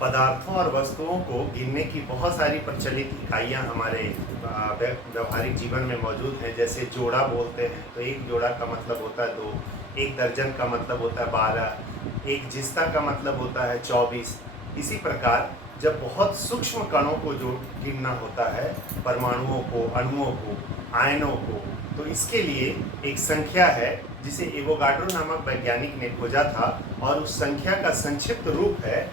पदार्थों और वस्तुओं को गिनने की बहुत सारी प्रचलित इकाइयाँ हमारे व्यवहारिक जीवन में मौजूद हैं। जैसे जोड़ा बोलते हैं तो एक जोड़ा का मतलब होता है 2, एक दर्जन का मतलब होता है 12, एक जिस्ता का मतलब होता है 24। इसी प्रकार जब बहुत सूक्ष्म कणों को जो गिनना होता है, परमाणुओं को, अणुओं को, आयनों को, तो इसके लिए एक संख्या है जिसे एवोगाड्रो नामक वैज्ञानिक ने खोजा था और उस संख्या का संक्षिप्त रूप है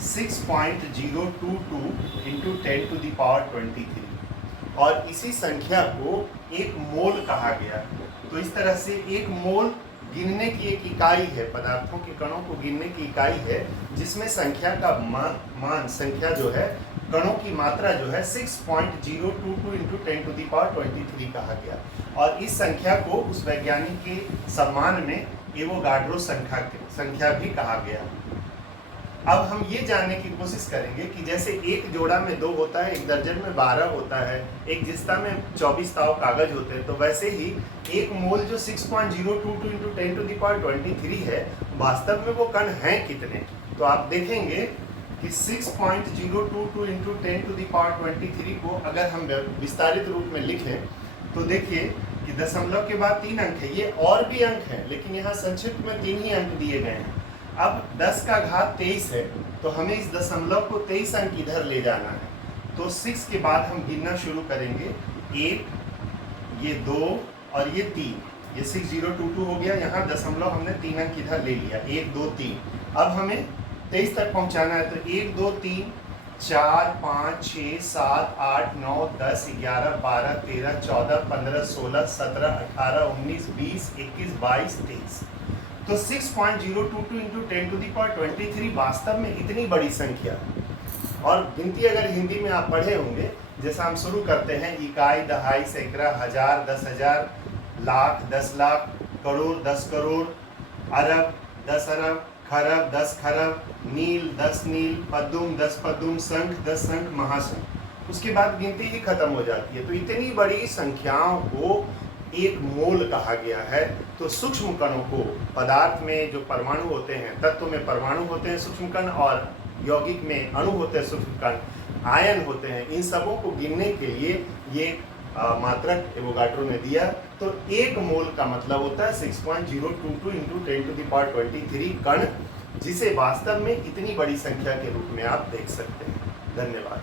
6.022 इंटू 10⁻23 और इसी संख्या को एक मोल कहा गया। तो इस तरह से एक मोल गिनने की एक इकाई है, पदार्थों के कणों को गिनने की इकाई है, जिसमें संख्या का मान संख्या जो है, कणों की मात्रा जो है 6.022 इंटू 10⁻23 कहा गया। और इस संख्या को उस वैज्ञानिक के सम्मान में एवोगाड्रो संख्या भी कहा गया। अब हम ये जानने की कोशिश करेंगे कि जैसे एक जोड़ा में 2 होता है, एक दर्जन में 12 होता है, एक जिस्ता में 24 ताव कागज होते हैं, तो वैसे ही एक मोल जो 6.022 इंटू 10⁻23 है, वास्तव में वो कण हैं कितने। तो आप देखेंगे कि 6.022 इंटू 10⁻23 को अगर हम विस्तारित रूप में लिखें तो देखिए कि दशमलव के बाद 3 अंक है। ये और भी अंक हैं, लेकिन यहाँ संक्षिप्त में 3 ही अंक दिए गए हैं। अब 10 का घात 23 है, तो हमें इस दशमलव को 23 अंक इधर ले जाना है। तो 6 के बाद हम गिनना शुरू करेंगे, 1, ये 2 और ये 3। ये 6022 हो गया। यहाँ दशमलव हमने 3 अंक इधर ले लिया, 1, 2, 3। अब हमें 23 तक पहुँचाना है, तो 1, 2, 3, 4, 5, 6, 7, 8, 9, 10, 11, 12, 13, 14, 15, 16, 17, 18, 19, 20, 21, 22, 23। तो 6.022 इंटू 10⁻23 वास्तव में इतनी बड़ी संख्या। और गिनती अगर हिंदी में आप पढ़े होंगे, जैसा हम शुरू करते हैं, इकाई, दहाई, सैकड़ा, हजार, 10,000, लाख, 10 लाख, करोड़, 10 करोड़, अरब, 10 अरब, खरब, 10 खरब, नील, 10 नील, पद्दुम, 10 पद्दुम, शंख, 10 शंख, महाशंख। उसके बाद गिनती ही खत्म हो जाती है। तो इतनी बड़ी संख्याओं को एक मोल कहा गया है। तो सूक्ष्म कणों को, पदार्थ में जो परमाणु होते हैं, तत्व में परमाणु होते हैं सूक्ष्म कण, और यौगिक में अणु होते हैं सूक्ष्म कण, आयन होते हैं, इन सबों को गिनने के लिए ये मात्रक एवोगाड्रो ने दिया। तो एक मोल का मतलब होता है 6.022 इंटू 10⁻23 कण, जिसे वास्तव में इतनी बड़ी संख्या के रूप में आप देख सकते हैं। धन्यवाद।